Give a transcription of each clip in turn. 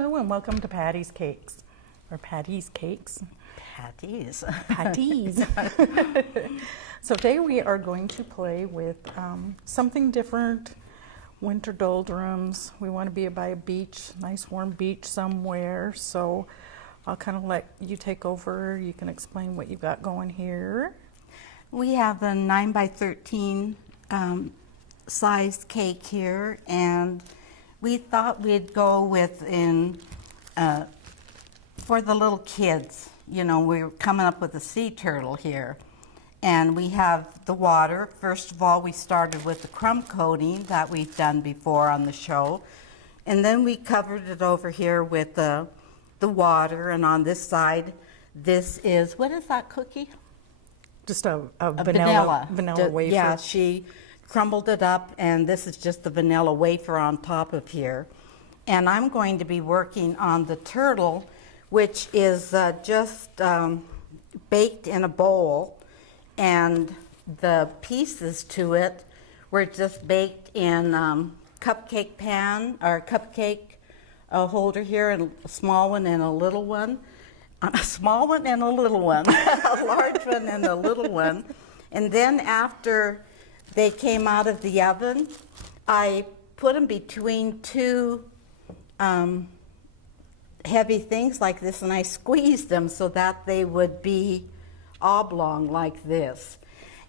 Hello and welcome to Patty's Cakes, or Patty's Cakes. Patties. Patties. So today we are going to play with something different, winter doldrums. We want to be by a beach, nice warm beach somewhere. So I'll kind of let you take over. You can explain what you've got going here. We have a 9 by 13 sized cake here, and we thought we'd go with for the little kids. You know, we're coming up with a sea turtle here. And we have the water. First of all, we started with the crumb coating that we've done before on the show. And then we covered it over here with the water. And on this side, this is, what is that cookie? Just a vanilla wafer. Yeah, she crumbled it up, and this is just the vanilla wafer on top of here. And I'm going to be working on the turtle, which is just baked in a bowl, and the pieces to it were just baked in cupcake pan, or cupcake holder here, and a small one and a little one. A small one and a little one, a large one and a little one. And then after they came out of the oven, I put them between two heavy things like this, and I squeezed them so that they would be oblong like this.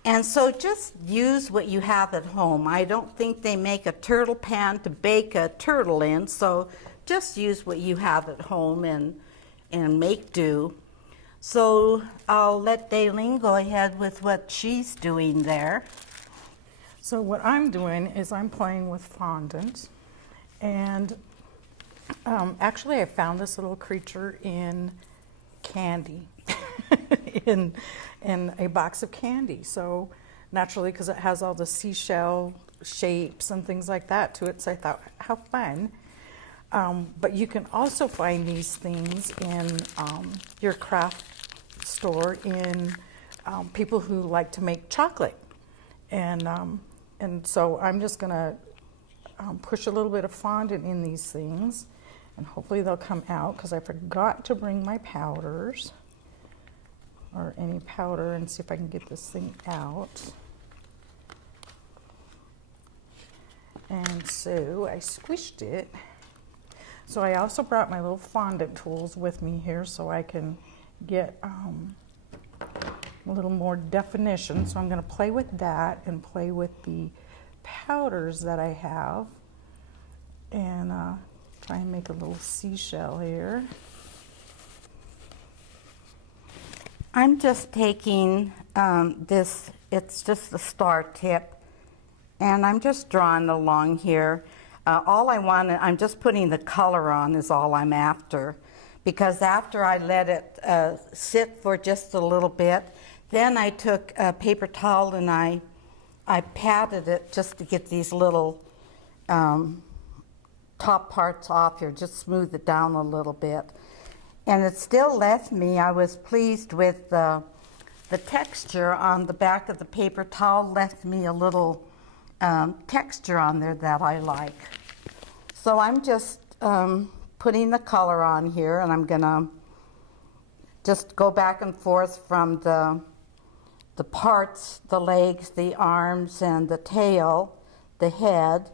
And so just use what you have at home. I don't think they make a turtle pan to bake a turtle in, so just use what you have at home and make do. So I'll let Dalene go ahead with what she's doing there. So what I'm doing is I'm playing with fondant, and actually I found this little creature in candy, in a box of candy. So naturally, because it has all the seashell shapes and things like that to it, so I thought, how fun. But you can also find these things in your craft store, in people who like to make chocolate. And so I'm just going to push a little bit of fondant in these things, and hopefully they'll come out, because I forgot to bring my powders, or any powder, and see if I can get this thing out. And so I squished it. So I also brought my little fondant tools with me here so I can get a little more definition. So I'm going to play with that and play with the powders that I have, and try and make a little seashell here. I'm just taking this, it's just the star tip, and I'm just drawing along here. All I want, I'm just putting the color on is all I'm after, because after I let it sit for just a little bit, then I took a paper towel and I patted it just to get these little top parts off here, just smooth it down a little bit. And it still left me, I was pleased with the texture on the back of the paper towel, left me a little texture on there that I like. So I'm just putting the color on here, and I'm gonna just go back and forth from the parts, the legs, the arms, and the tail, the head,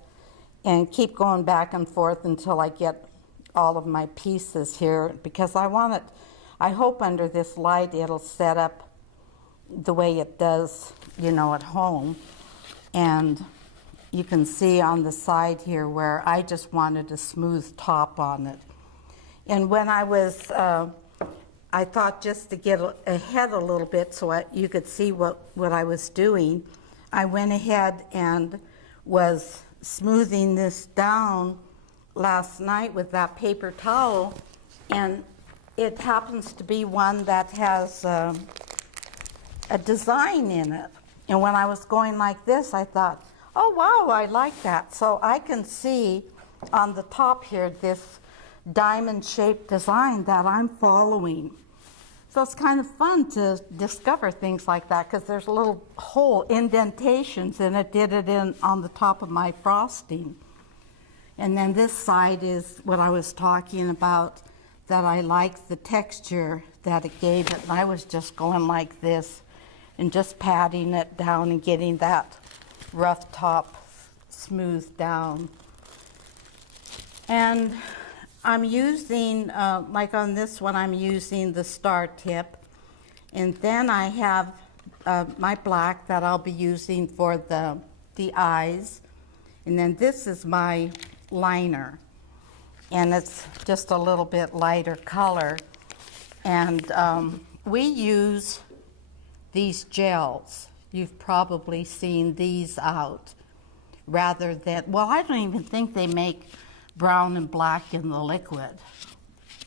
and keep going back and forth until I get all of my pieces here, because I want it, I hope under this light it'll set up the way it does, you know, at home. And you can see on the side here where I just wanted a smooth top on it. And when I was, I thought just to get ahead a little bit so you could see what I was doing, I went ahead and was smoothing this down last night with that paper towel, and it happens to be one that has a design in it. And when I was going like this, I thought, oh wow, I like that. So I can see on the top here this diamond-shaped design that I'm following. So it's kind of fun to discover things like that, because there's a little hole indentations, and it did it in on the top of my frosting. And then this side is what I was talking about, that I liked the texture that it gave it. And I was just going like this and just patting it down and getting that rough top smoothed down. And I'm using, like on this one, I'm using the star tip. And then I have my black that I'll be using for the eyes. And then this is my liner. And it's just a little bit lighter color. And we use these gels. You've probably seen these out rather than, well, I don't even think they make brown and black in the liquid.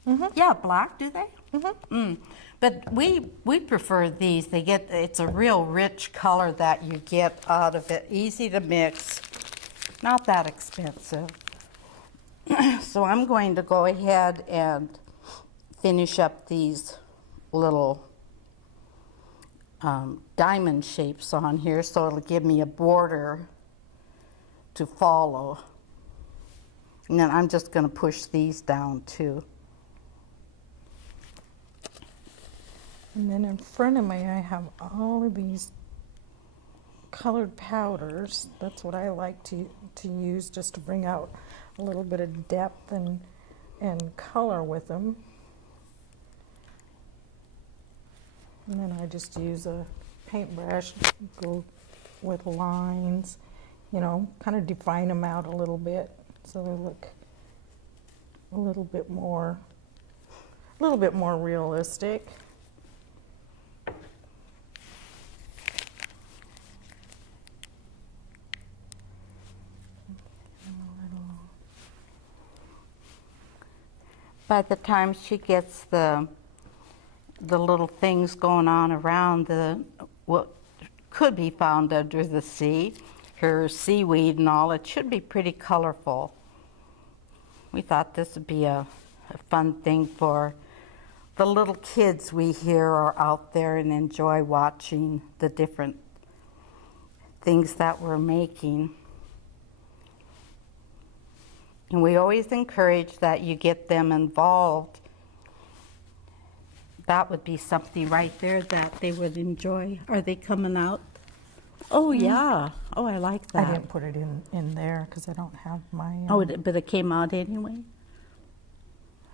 Mm-hmm. Yeah, black, do they? Mm-hmm. Mm. But we prefer these. It's a real rich color that you get out of it. Easy to mix, not that expensive. So I'm going to go ahead and finish up these little diamond shapes on here, so it'll give me a border to follow. And then I'm just going to push these down too. And then in front of me, I have all of these colored powders. That's what I like to use, just to bring out a little bit of depth and color with them. And then I just use a paintbrush, go with lines, you know, kind of define them out a little bit so they look a little bit more realistic. By the time she gets the little things going on around what could be found under the sea, her seaweed and all, it should be pretty colorful. We thought this would be a fun thing for the little kids we hear are out there and enjoy watching the different things that we're making. And we always encourage that you get them involved. That would be something right there that they would enjoy. Are they coming out? Oh, yeah. Oh, I like that. I didn't put it in there because I don't have my... But it came out anyway?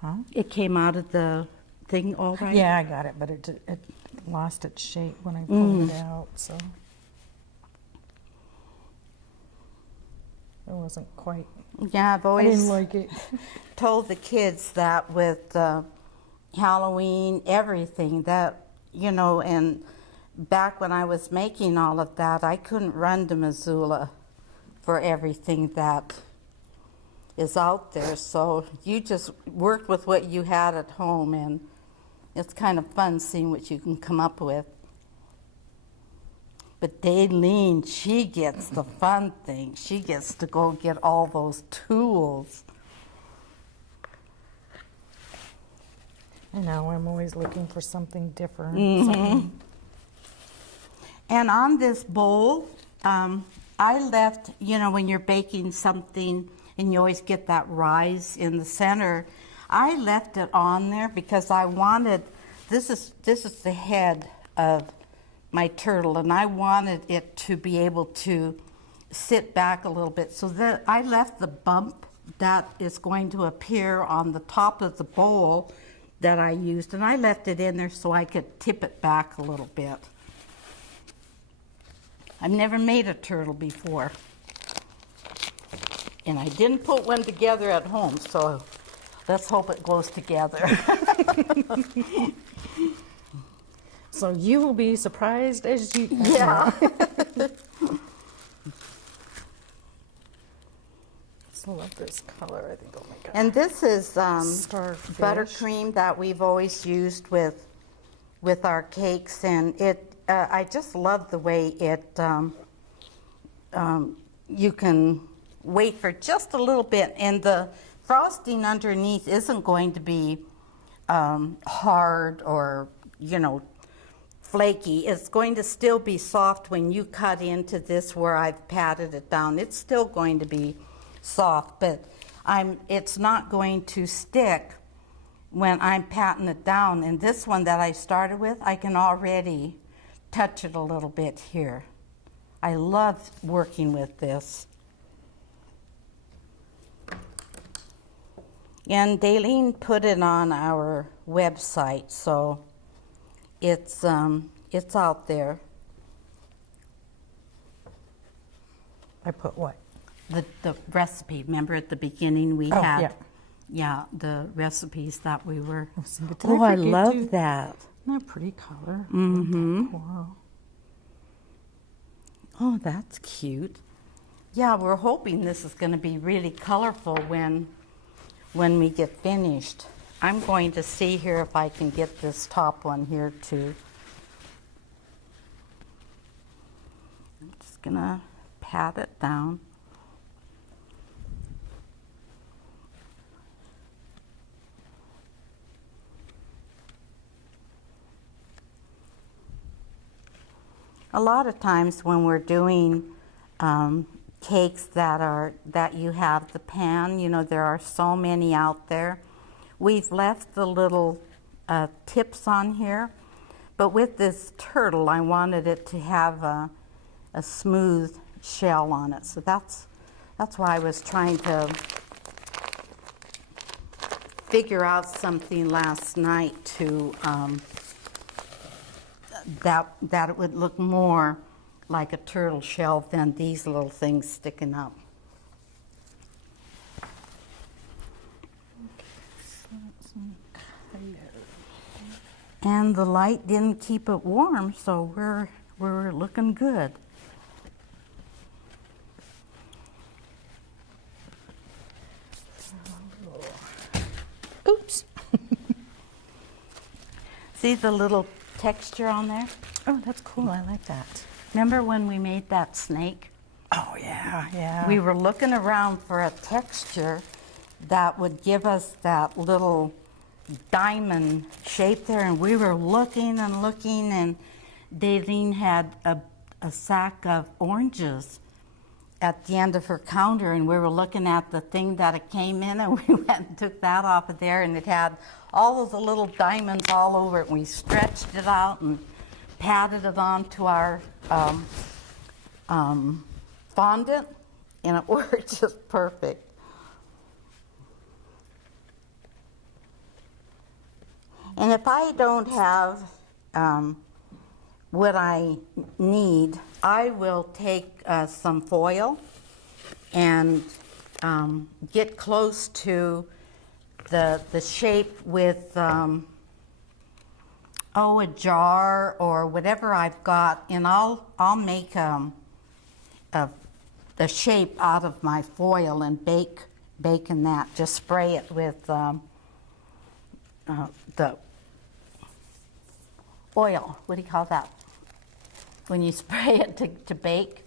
Huh? It came out of the thing all right? Yeah, I got it, but it lost its shape when I pulled it out, so... It wasn't quite... Yeah, I've I always didn't like it. told the kids that with Halloween, everything that, you know, and back when I was making all of that, I couldn't run to Missoula for everything that is out there. So you just worked with what you had at home, and it's kind of fun seeing what you can come up with. But Dalene, she gets the fun thing. She gets to go get all those tools. I know, I'm always looking for something different. Mm-hmm. And on this bowl, I left, you know, when you're baking something and you always get that rise in the center, I left it on there because I wanted, this is the head of my turtle, and I wanted it to be able to sit back a little bit. So that I left the bump that is going to appear on the top of the bowl that I used, and I left it in there so I could tip it back a little bit. I've never made a turtle before, and I didn't put one together at home, so let's hope it goes together. So you will be surprised as you... Yeah. I love this color. I think I'll make it. And this is Starfish. buttercream that we've always used with our cakes, and I just love the way it you can wait for just a little bit, and the frosting underneath isn't going to be hard or, you know, flaky. It's going to still be soft when you cut into this where I've patted it down. It's still going to be soft, but it's not going to stick when I'm patting it down. And this one that I started with, I can already touch it a little bit here. I love working with this. And Dalene put it on our website, so it's out there. I put what? The recipe. Remember at the beginning we Oh, had, yeah. yeah, the recipes that we were. Oh, I love that. Isn't that a pretty color? Mm-hmm. Coral. Oh, that's cute. Yeah, we're hoping this is going to be really colorful when we get finished. I'm going to see here if I can get this top one here too. I'm just going to pat it down. A lot of times when we're doing cakes that you have the pan, you know, there are so many out there. We've left the little tips on here, but with this turtle, I wanted it to have a smooth shell on it. So that's why I was trying to figure out something last night to that it would look more like a turtle shell than these little things sticking up. And the light didn't keep it warm, so we're looking good. Oops. See the little texture on there? Oh, that's cool. I like that. Remember when we made that snake? Oh, yeah, yeah. We were looking around for a texture that would give us that little diamond shape there, and we were looking and looking, and Dalene had a sack of oranges at the end of her counter, and we were looking at the thing that it came in, and we went and took that off of there, and it had all of the little diamonds all over it. We stretched it out and patted it onto our fondant, and it worked just perfect. And if I don't have what I need, I will take some foil and get close to the shape with a jar or whatever I've got, and I'll make a shape out of my foil and bake in that. Just spray it with the oil. What do you call that? When you spray it to bake.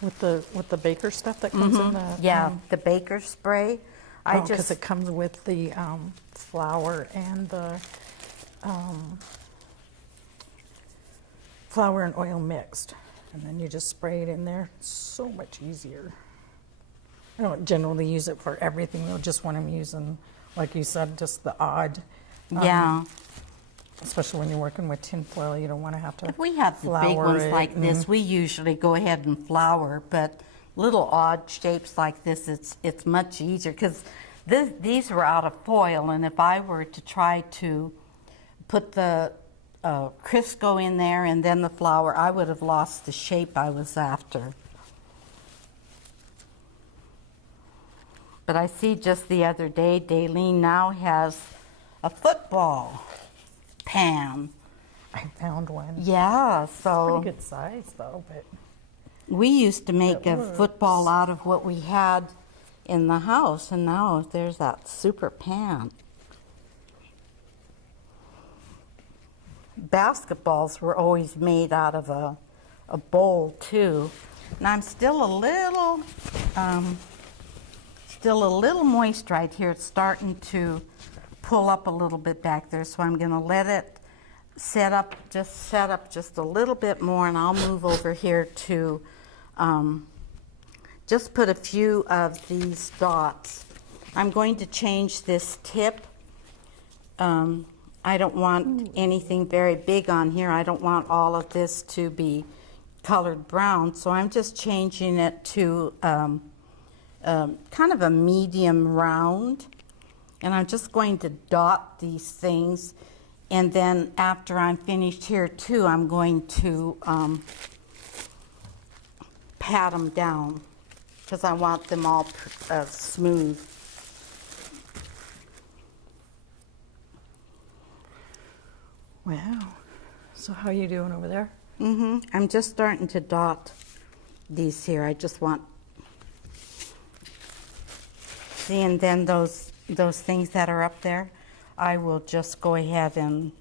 With the baker stuff that comes in the Yeah, the baker spray. because it comes with the flour and the flour and oil mixed, and then you just spray it in there. It's so much easier. I don't generally use it for everything though, just when I'm using, like you said, just the odd. Yeah. Especially when you're working with tin foil, you don't want to have to. If we have the big ones like this, we usually go ahead and flour, but little odd shapes like this, it's much easier, because these were out of foil, and if I were to try to put the Crisco in there and then the flour, I would have lost the shape I was after. But I see just the other day, Dalene now has a football pan. I found one. Yeah, so Pretty good size though, but we used to make It a works. football out of what we had in the house, and now there's that super pan. Basketballs were always made out of a bowl too. And I'm still a little moist right here. It's starting to pull up a little bit back there, so I'm going to let it set up just a little bit more, and I'll move over here to just put a few of these dots. I'm going to change this tip. I don't want anything very big on here. I don't want all of this to be colored brown, so I'm just changing it to kind of a medium round. And I'm just going to dot these things, and then after I'm finished here too, I'm going to pat them down because I want them all smooth. Wow. So how are you doing over there? I'm just starting to dot these here. I just want, see, and then those things that are up there, I will just go ahead and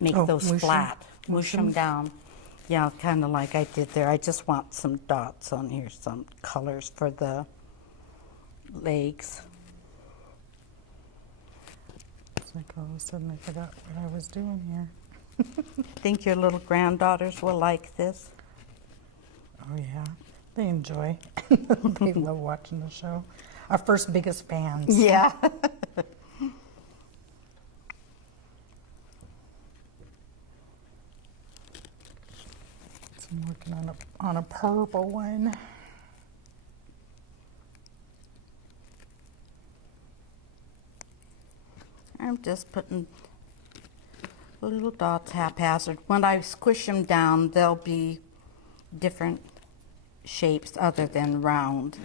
make those whoosh 'em? flat, whoosh them down. Yeah, kind of like I did there. I just want some dots on here, some colors for the legs. It's like all of a sudden I forgot what I was doing here. I think your little granddaughters will like this. Oh yeah, they enjoy. They love watching the show. Our first biggest fans. Yeah. So I'm working on a purple one. I'm just putting little dots haphazard. When I squish them down, they'll be different shapes other than round.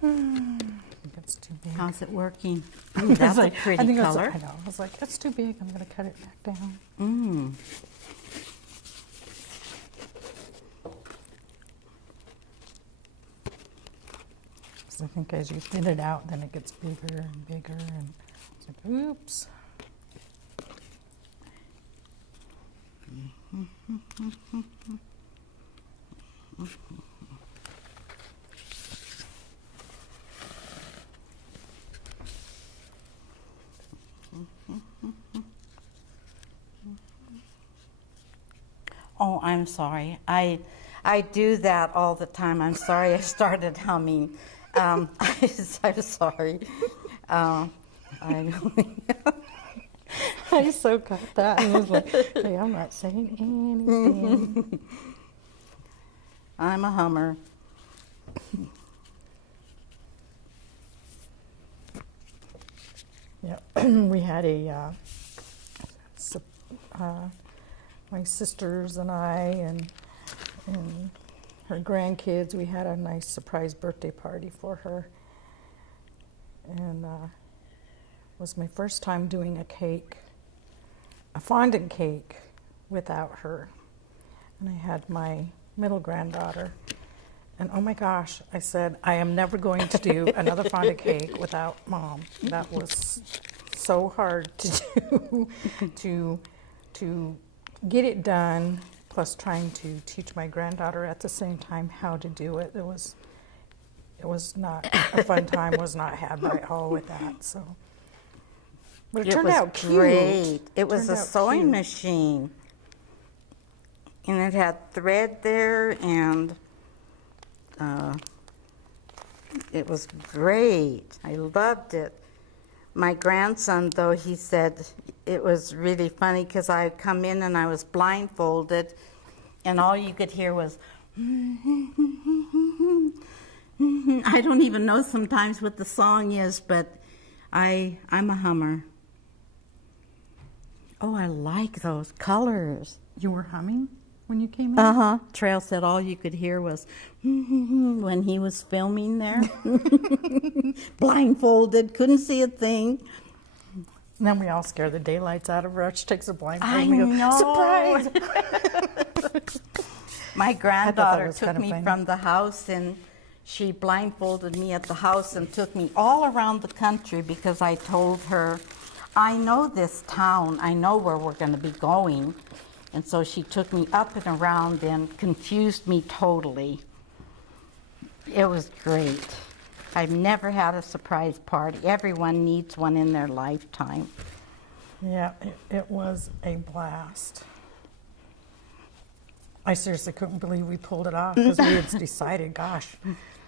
I think it's too big. How's it working? Ooh, that's a pretty I think color. I know. I was like, that's too big. I'm going to cut it back down. Mm. So I think as you thin it out, then it gets bigger and bigger, and it's like, oops. Oh, I'm sorry. I do that all the time. I'm sorry. I started humming. I'm sorry. I so got that and was like, hey, I'm not saying anything. I'm a hummer. Yeah, we had my sisters and I and her grandkids, we had a nice surprise birthday party for her. And it was my first time doing a fondant cake without her. And I had my middle granddaughter. And oh my gosh, I said, I am never going to do another fondant cake without Mom. That was so hard to do, to get it done, plus trying to teach my granddaughter at the same time how to do it. It was not a fun time, was not had by all with that. So, but it turned out cute. Great. It was Turned a out sewing cute. machine, and it had thread there, and it was great. I loved it. My grandson, though, he said it was really funny because I would come in and I was blindfolded, and all you could hear was, I don't even know sometimes what the song is, but I'm a hummer. Oh, I like those colors. You were humming when you came in? Uh-huh. Trail said all you could hear was when he was filming there. Blindfolded, couldn't see a thing. And then we all scare the daylights out of her. She takes a blindfold I and we go, know. surprise! My granddaughter was took kind of me funny. from the house, and she blindfolded me at the house and took me all around the country because I told her, I know this town, I know where we're going to be going. And so she took me up and around and confused me totally. It was great. I've never had a surprise party. Everyone needs one in their lifetime. Yeah, it was a blast. I seriously couldn't believe we pulled it off because we had decided, gosh,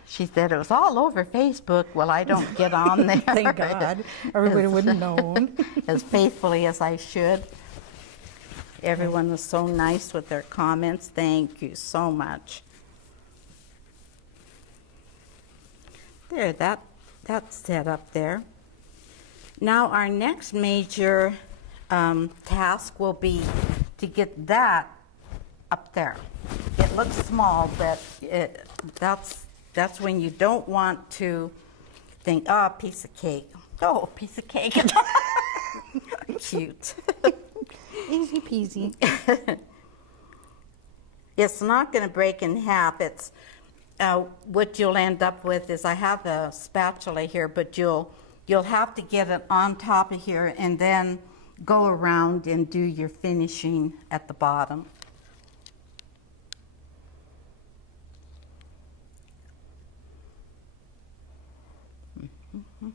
She said it was all over Facebook. Well, I don't get on there. thank God. Everybody would have known. As faithfully as I should. Everyone was so nice with their comments. Thank you so much. There, that's set up there. Now our next major task will be to get that up there. It looks small, but that's when you don't want to think, oh, piece of cake. Oh, piece of cake. Cute. Easy peasy. It's not going to break in half. It's what you'll end up with is I have a spatula here, but you'll have to get it on top of here and then go around and do your finishing at the bottom.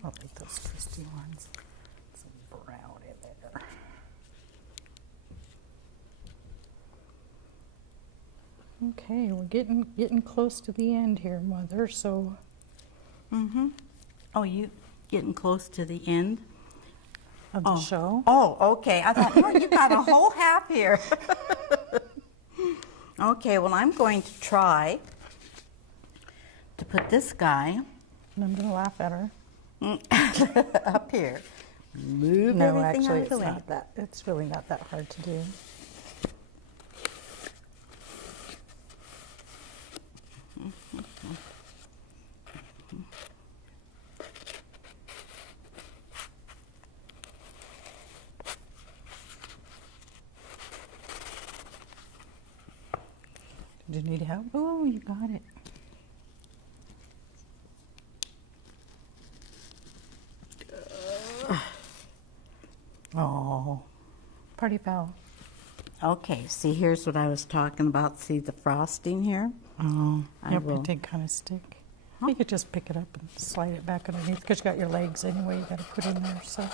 I'll take those twisty ones. Some brown in there. Okay, we're getting close to the end here, Mother. So, Oh, you getting close to the end of the show. Oh, okay. I thought, no, you got a whole half here. Okay, well, I'm going to try to put this guy And I'm gonna laugh at her. up here. Move No, everything actually, out of it's the way. not that. It's really not that hard to do. Did you need help? Oh, you got it. Oh, party foul. Okay, see, here's what I was talking about. See the frosting here? Oh, I yep, will. it did kind of stick. You could just pick it up and slide it back underneath because you got your legs anyway. You got to put in there. So,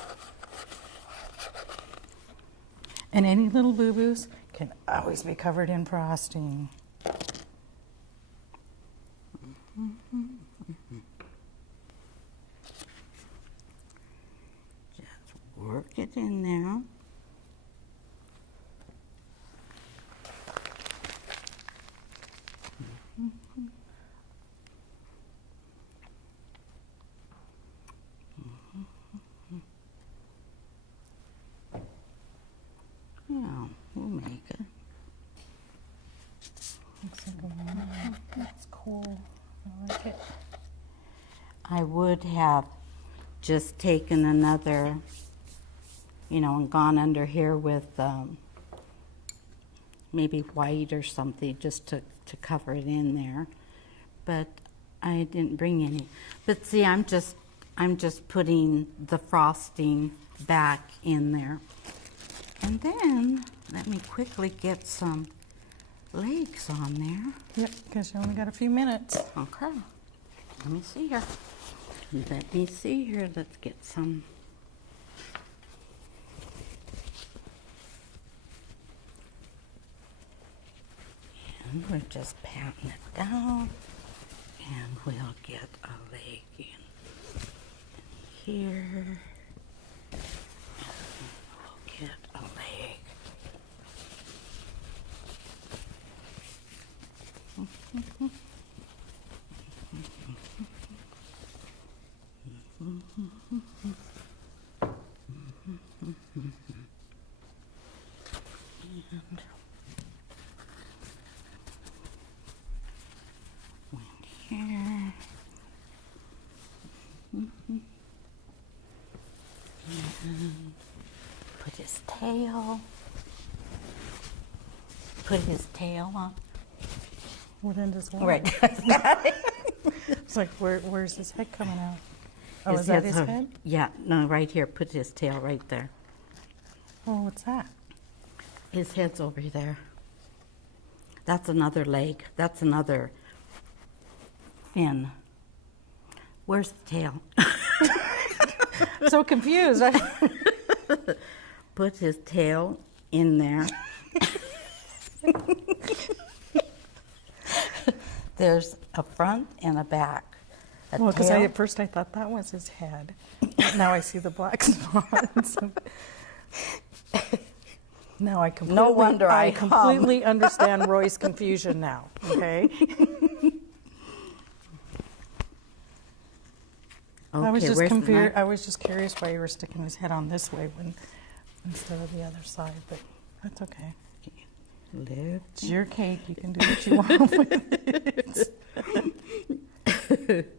and any little boo-boos can always be covered in frosting. Just work it in there. Yeah, we'll make it. Looks like a one. That's cool. I like it. I would have just taken another, and gone under here with maybe white or something just to cover it in there. But I didn't bring any. But see, I'm just putting the frosting back in there. And then let me quickly get some legs on there. Yep, because you only got a few minutes. Okay. Let me see here. Let's get some. And we're just patting it down. And we'll get a leg in here. We'll get a leg. Here. And put his tail. Put his tail on. What end is what? Right. It's like, where's his head coming out? Oh, is that his head? Yeah, no, right here. Put his tail right there. Oh, what's that? His head's over there. That's another leg. That's another fin. Where's the tail? So confused. Put his tail in there. There's a front and a back. Well, because at first I thought that was his head. Now I see the black spots. Now I completely, No wonder I completely understand Roy's confusion now. Okay. I was just where's the confused. knife? I was just curious why you were sticking his head on this way instead of the other side, but that's okay. Lift. It's your cake. You can do what you want with it.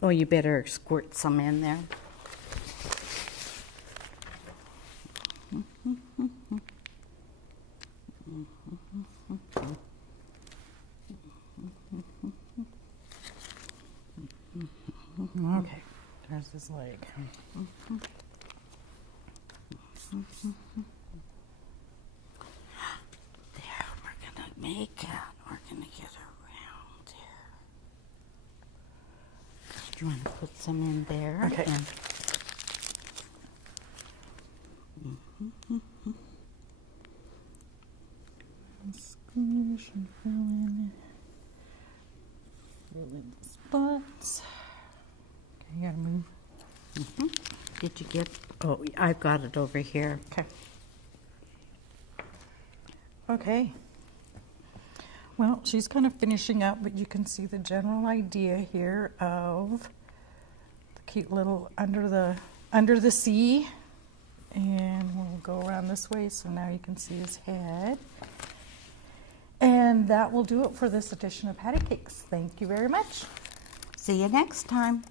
Oh, you better squirt some in there. Okay, there's his leg. There, we're gonna make it. We're gonna get around there. Do you want to put some in there? Okay. Squish and fill in the spots. Okay, you gotta move. Did you get? Oh, I've got it over here. Okay. Okay. Well, she's kind of finishing up, but you can see the general idea here of the cute little under the sea. And we'll go around this way, so now you can see his head. And that will do it for this edition of Patty Cakes. Thank you very much. See you next time.